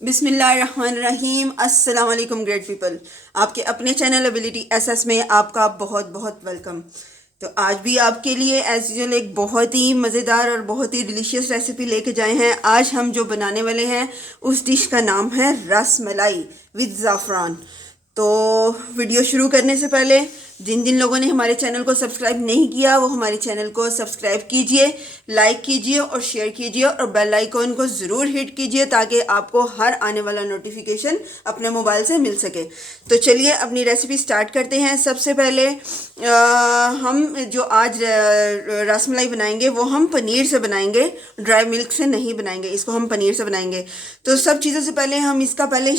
बिस्मिल्लाहिर्रहमानिर्रहीम। अस्सलाम वालेकुम ग्रेट पीपल। आपके अपने चैनल एबिलिटी एसएस में आपका बहुत बहुत वेलकम। तो आज भी आपके लिए एज यूजुअल एक बहुत ही मज़ेदार और बहुत ही डिलीशियस रेसिपी लेके जाए हैं। आज हम जो बनाने वाले हैं उस डिश का नाम है रस मलाई विद ज़ाफ़रान। तो वीडियो शुरू करने से पहले जिन जिन लोगों ने हमारे चैनल को सब्सक्राइब नहीं किया वो हमारे चैनल को सब्सक्राइब कीजिए, लाइक कीजिए और शेयर कीजिए और बेल आइकॉन को ज़रूर हिट कीजिए ताकि आपको हर आने वाला नोटिफिकेशन अपने मोबाइल से मिल सके। तो चलिए अपनी रेसिपी स्टार्ट करते हैं। सबसे पहले हम जो आज रसमलाई बनाएंगे वो हम पनीर से बनाएंगे, ड्राई मिल्क से नहीं बनाएंगे। इसको हम पनीर से बनाएंगे। तो सब चीज़ों से पहले हम इसका पहले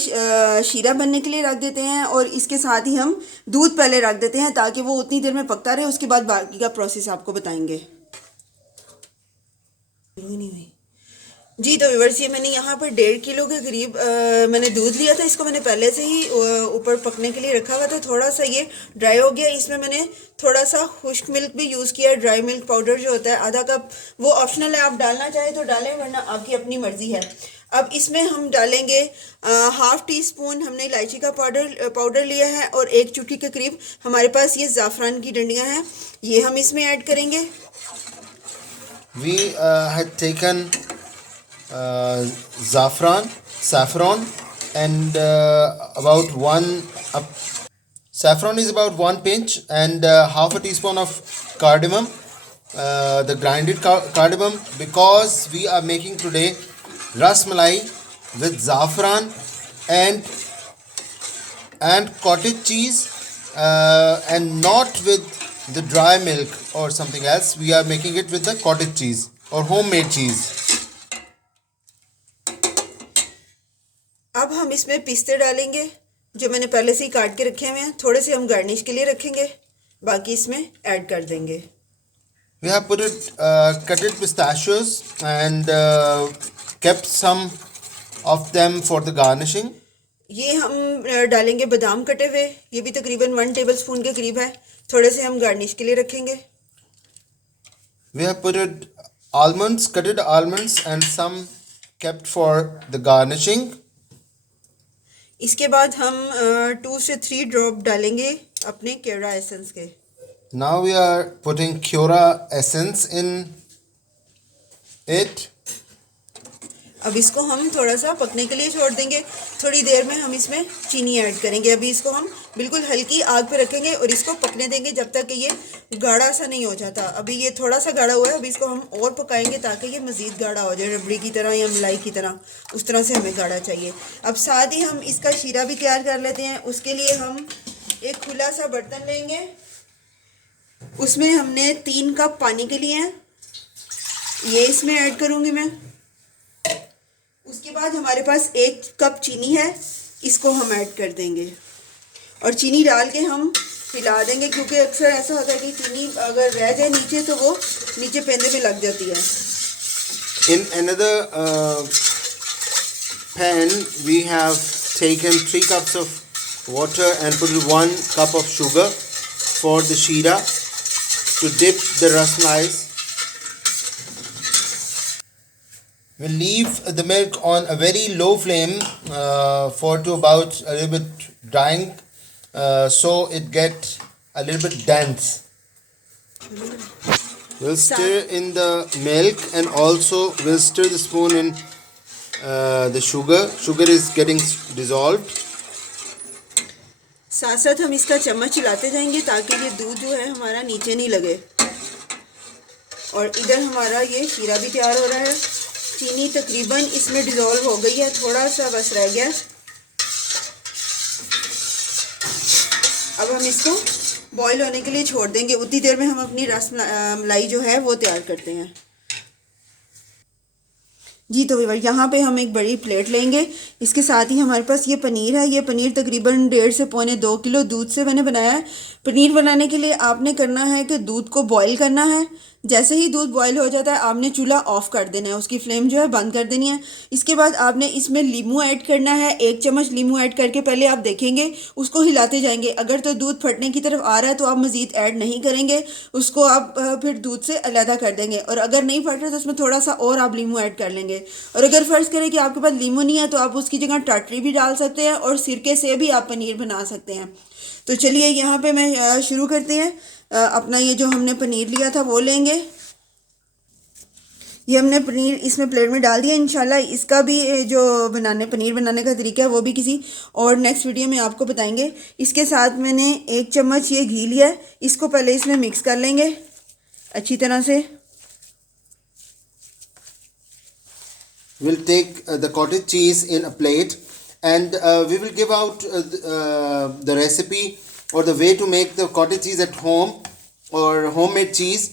शीरा बनने के लिए रख देते हैं और इसके साथ ही हम दूध पहले रख देते हैं ताकि वो उतनी देर में पकता रहे। उसके बाद बाकी का प्रोसेस आपको बताएंगे। जी तो व्यूअर्स, ये मैंने यहाँ पर 1.5 किलो के करीब मैंने दूध लिया था। इसको मैंने पहले से ही ऊपर पकने के लिए रखा हुआ था। थोड़ा सा ये ड्राई हो गया। इसमें मैंने थोड़ा सा खुश्क मिल्क भी यूज़ किया। ड्राई मिल्क पाउडर जो होता है आधा कप, वो ऑप्शनल है, आप डालना चाहें तो डालें वरना आपकी अपनी मर्ज़ी है। अब इसमें हम डालेंगे हाफ़ टी स्पून हमने इलायची का पाउडर लिया है और 1 चुटकी के करीब हमारे पास ये ज़ाफ़रान की डंडियाँ हैं, ये हम इसमें ऐड करेंगे। We had taken saffron, and about saffron is about 1 pinch, and half a teaspoon of cardamom, the grinded cardamom, because we are making today ras malai with saffron and cottage cheese, and not with the dry milk or something else. We are making it with the cottage cheese or homemade cheese. अब हम इसमें पिस्ते डालेंगे जो मैंने पहले से ही काट के रखे हुए हैं। थोड़े से हम गार्निश के लिए रखेंगे, बाकी इसमें ऐड कर देंगे। We have put it cutted pistachios and kept some of them for the garnishing. ये हम डालेंगे बादाम कटे हुए, ये भी तकरीबन 1 टेबलस्पून के करीब है। थोड़े से हम गार्निश के लिए रखेंगे। We have put it almonds, cutted almonds, and some kept for the garnishing. इसके बाद हम 2 से 3 ड्रॉप डालेंगे अपने केवड़ा एसेंस के। Now we are putting Kyora essence in it. अब इसको हम थोड़ा सा पकने के लिए छोड़ देंगे। थोड़ी देर में हम इसमें चीनी ऐड करेंगे। अभी इसको हम बिल्कुल हल्की आग पे रखेंगे और इसको पकने देंगे जब तक कि ये गाढ़ा सा नहीं हो जाता। अभी ये थोड़ा सा गाढ़ा हुआ है, अभी इसको हम और पकाएंगे ताकि ये मज़ीद गाढ़ा हो जाए, रबड़ी की तरह या मलाई की तरह। उस तरह से हमें गाढ़ा चाहिए। अब साथ ही हम इसका शीरा भी तैयार कर लेते हैं। उसके लिए हम एक खुला सा बर्तन लेंगे, उसमें हमने 3 कप पानी के लिए हैं, ये इसमें ऐड करूँगी मैं। उसके बाद हमारे पास 1 कप चीनी है, इसको हम ऐड कर देंगे और चीनी डाल के हम हिला देंगे, क्योंकि अक्सर ऐसा होता है कि चीनी अगर रह जाए नीचे तो वो नीचे पेंदे में लग जाती है। In another pan we have taken 3 cups of water and put 1 cup of sugar for the sheera to dip the ras malai. We'll leave the milk on a very low flame for to about a little bit drying, so it gets a little bit dense. We'll stir in the milk and also we'll stir the spoon in the sugar. Sugar is getting dissolved. साथ साथ हम इसका चम्मच चलाते जाएंगे ताकि ये दूध जो है हमारा नीचे नहीं लगे। और इधर हमारा ये शीरा भी तैयार हो रहा है। चीनी तकरीबन इसमें डिज़ोल्व हो गई है, थोड़ा सा बस रह गया। अब हम इसको बॉईल होने के लिए छोड़ देंगे। उतनी देर में हम अपनी रस मलाई जो है वो तैयार करते हैं। जी तो व्यूअर, यहाँ पे हम एक बड़ी प्लेट लेंगे। इसके साथ ही हमारे पास ये पनीर है। ये पनीर तकरीबन 1.5 से 1.25 किलो दूध से मैंने बनाया है। पनीर बनाने के लिए आपने करना है कि दूध को बॉईल करना है। जैसे ही दूध बॉईल हो जाता है आपने चूल्हा ऑफ कर देना है, उसकी फ्लेम जो है बंद कर देनी है। इसके बाद आपने इसमें लीमू ऐड करना है। 1 चम्मच लीमू ऐड करके पहले आप देखेंगे, उसको हिलाते जाएंगे। अगर तो दूध फटने की तरफ आ रहा है तो आप मज़ीद ऐड नहीं करेंगे, उसको आप फिर दूध से अलहदा कर देंगे। और अगर नहीं फट रहा तो उसमें थोड़ा सा और आप लीमू ऐड कर लेंगे। और अगर फ़र्ज़ करें कि आपके पास लीमू नहीं है तो आप उसकी जगह टाटरी भी डाल सकते हैं और सिरके से भी आप पनीर बना सकते हैं। तो चलिए यहाँ पे मैं शुरू करते हैं। अपना ये जो हमने पनीर लिया था वो लेंगे। ये हमने पनीर इसमें प्लेट में डाल दिया। इंशाल्लाह इसका भी जो पनीर बनाने का तरीका है वो भी किसी और नेक्स्ट वीडियो में आपको बताएंगे। इसके साथ मैंने 1 चम्मच ये घी लिया है, इसको पहले इसमें मिक्स कर लेंगे अच्छी तरह से। We'll take the cottage cheese in a plate, and we will give out the recipe or the way to make the cottage cheese at home or homemade cheese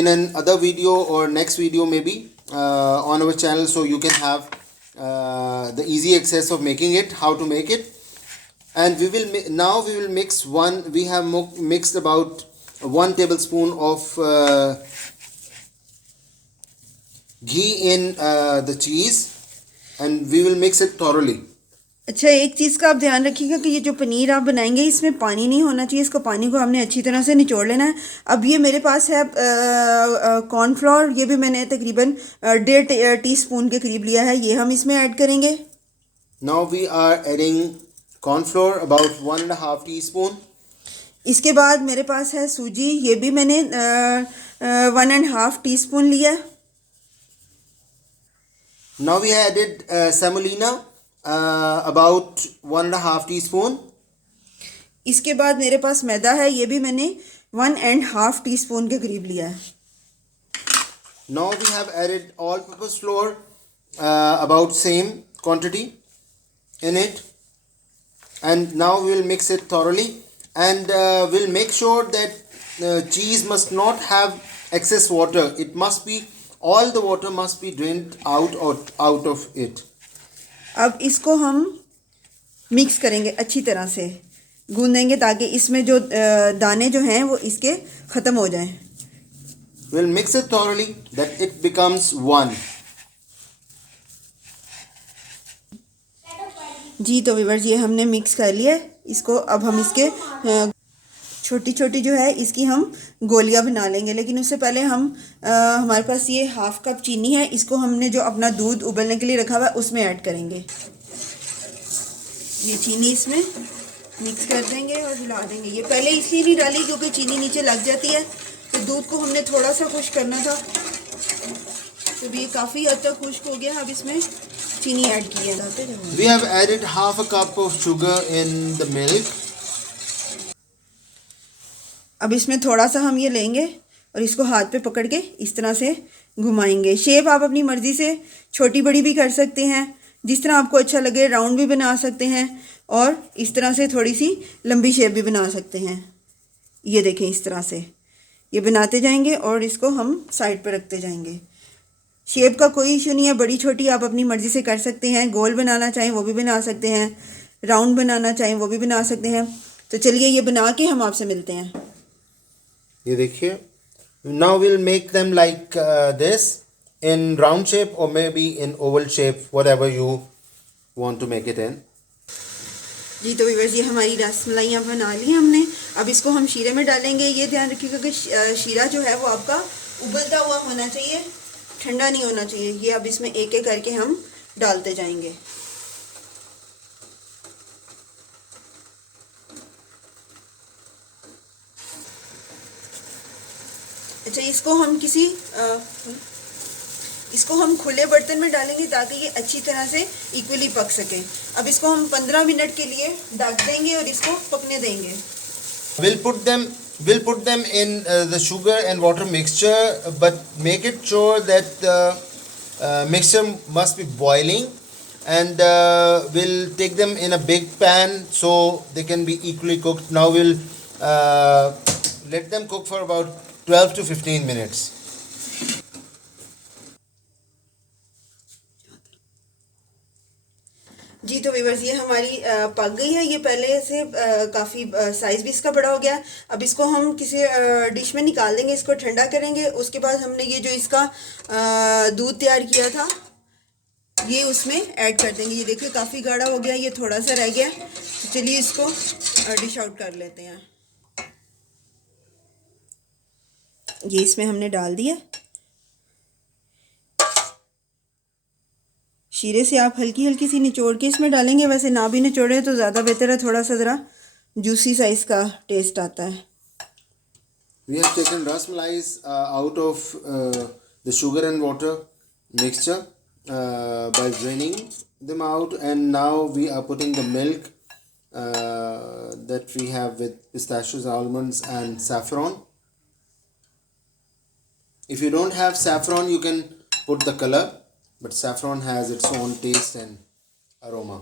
in an other video or next video maybe on our channel, so you can have the easy access of making it, how to make it. And we will now we will mix one. We have mixed about 1 tablespoon of ghee in the cheese, and we will mix it thoroughly. अच्छा, एक चीज़ का आप ध्यान रखिएगा कि ये जो पनीर आप बनाएंगे इसमें पानी नहीं होना चाहिए। इसको पानी को हमने अच्छी तरह से निचोड़ लेना है। अब ये मेरे पास है कॉर्नफ्लोर, ये भी मैंने तकरीबन 1.5 टीस्पून के करीब लिया है, ये हम इसमें ऐड करेंगे। Now we are adding corn flour about 1.5 teaspoon. इसके बाद मेरे पास है सूजी, ये भी मैंने 1.5 टीस्पून लिया है। Now we added semolina about 1.5 teaspoon. इसके बाद मेरे पास मैदा है, ये भी मैंने 1.5 टीस्पून के करीब लिया है। Now we have added all-purpose flour about same quantity in it, and now we will mix it thoroughly, and we'll make sure that cheese must not have excess water. It must be, all the water must be drained out of it. अब इसको हम mix करेंगे, अच्छी तरह से गूंदेंगे ताकि इसमें जो दाने जो हैं वो इसके ख़त्म हो जाएं। We'll mix it thoroughly that it becomes one. जी तो व्यूअर्स, ये हमने मिक्स कर लिया है। इसको अब हम इसके छोटी छोटी जो है इसकी हम गोलियां बना लेंगे, लेकिन उससे पहले हम हमारे पास ये 1/2 कप चीनी है, इसको हमने जो अपना दूध उबलने के लिए रखा हुआ है उसमें ऐड करेंगे। ये चीनी इसमें मिक्स कर देंगे और हिला देंगे। ये पहले इसलिए नहीं डाली क्योंकि चीनी नीचे लग जाती है, तो दूध को हमने थोड़ा सा खुश्क करना था। तो ये काफ़ी हद तक खुश्क हो गया। अब इसमें चीनी ऐड की है। We have added 1/2 cup of sugar in the milk. अब इसमें थोड़ा सा हम ये लेंगे और इसको हाथ पे पकड़ के इस तरह से घुमाएंगे। शेप आप अपनी मर्ज़ी से छोटी बड़ी भी कर सकते हैं, जिस तरह आपको अच्छा लगे। राउंड भी बना सकते हैं और इस तरह से थोड़ी सी लंबी शेप भी बना सकते हैं। ये देखें, इस तरह से ये बनाते जाएंगे और इसको हम साइड पर रखते जाएंगे। शेप का कोई इशू नहीं है, बड़ी छोटी आप अपनी मर्ज़ी से कर सकते हैं। गोल बनाना चाहें वो भी बना सकते हैं, राउंड बनाना चाहें वो भी बना सकते हैं। तो चलिए ये बना के हम आपसे मिलते हैं। ये देखिए, now we'll make them like this in round shape or maybe in oval shape, whatever you want to make it in. जी तो व्यूअर्स, ये हमारी रसमलाइयाँ बना ली हमने। अब इसको हम शीरे में डालेंगे। ये ध्यान रखिएगा कि शीरा जो है वो आपका उबलता हुआ होना चाहिए, ठंडा नहीं होना चाहिए। ये अब इसमें एक एक करके हम डालते जाएंगे। अच्छा, इसको हम खुले बर्तन में डालेंगे ताकि ये अच्छी तरह से इक्वली पक सके। अब इसको हम 15 मिनट के लिए ढक देंगे और इसको पकने देंगे। We'll put them in the sugar and water mixture, but make it sure that the mixture must be boiling, and we'll take them in a big pan so they can be equally cooked. Now we'll let them cook for about 12 to 15 minutes. जी तो viewers ये हमारी पक गई है। ये पहले से काफ़ी साइज़ भी इसका बड़ा हो गया है। अब इसको हम किसी डिश में निकाल देंगे, इसको ठंडा करेंगे। उसके बाद हमने ये जो इसका दूध तैयार किया था ये उसमें ऐड कर देंगे। ये देखिए काफ़ी गाढ़ा हो गया, ये थोड़ा सा रह गया। तो चलिए इसको डिश आउट कर लेते हैं। ये इसमें हमने डाल दिया। शीरे से आप हल्की हल्की सी निचोड़ के इसमें डालेंगे, वैसे ना भी निचोड़े तो ज़्यादा बेहतर है, थोड़ा सा ज़रा जूसी साइज़ का टेस्ट आता है। We have taken ras malais out of the sugar and water mixture by draining them out, and now we are putting the milk that we have with pistachios, almonds and saffron. If you don't have saffron, you can put the color, but saffron has its own taste and aroma.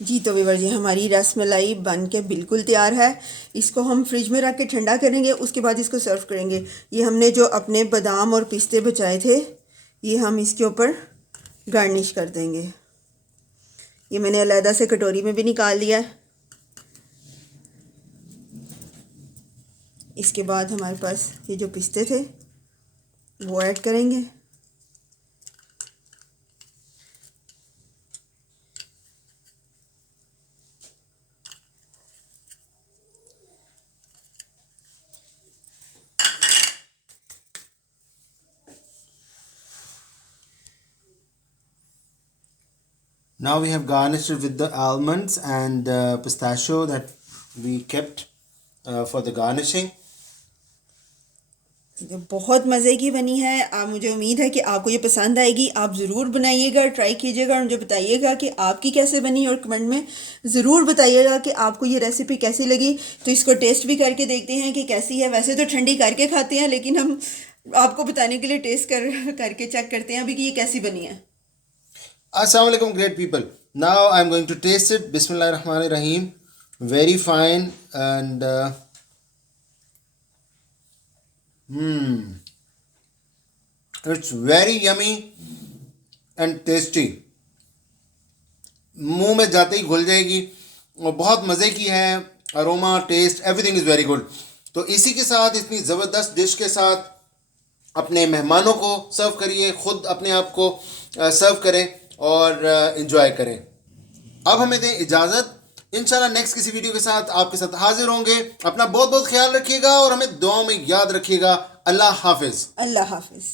जी तो viewers ये हमारी रस मलाई बन के बिल्कुल तैयार है। इसको हम फ्रिज में रख के ठंडा करेंगे, उसके बाद इसको सर्व करेंगे। ये हमने जो अपने बादाम और पिस्ते बचाए थे ये हम इसके ऊपर गार्निश कर देंगे। ये मैंने अलहदा से कटोरी में भी निकाल लिया है। इसके बाद हमारे पास ये जो पिस्ते थे वो ऐड करेंगे। Now we have garnished it with the almonds and pistachio that we kept for the garnishing. बहुत मज़े की बनी है। आप मुझे उम्मीद है कि आपको ये पसंद आएगी। आप ज़रूर बनाइएगा, ट्राई कीजिएगा और मुझे बताइएगा कि आपकी कैसे बनी, और कमेंट में ज़रूर बताइएगा कि आपको ये रेसिपी कैसी लगी। तो इसको टेस्ट भी करके देखते हैं कि कैसी है। वैसे तो ठंडी करके खाते हैं, लेकिन हम आपको बताने के लिए टेस्ट करके चेक करते हैं अभी कि ये कैसी बनी है। Assalamu alaikum, great people. Now I'm going to taste it. Bismillahir Rahmanir Rahim. Very fine and it's very yummy and tasty. मुंह में जाते ही घुल जाएगी और बहुत मज़े की है। Aroma, taste, everything is very good. तो इसी के साथ, इतनी ज़बरदस्त डिश के साथ अपने मेहमानों को सर्व करिए, ख़ुद अपने आप को सर्व करें और इन्जॉय करें। अब हमें दें इजाज़त। इंशाल्लाह नेक्स्ट किसी वीडियो के साथ आपके साथ हाजिर होंगे। अपना बहुत बहुत ख्याल रखिएगा और हमें दुआओं में याद रखिएगा। अल्लाह हाफिज़। अल्लाह हाफिज़।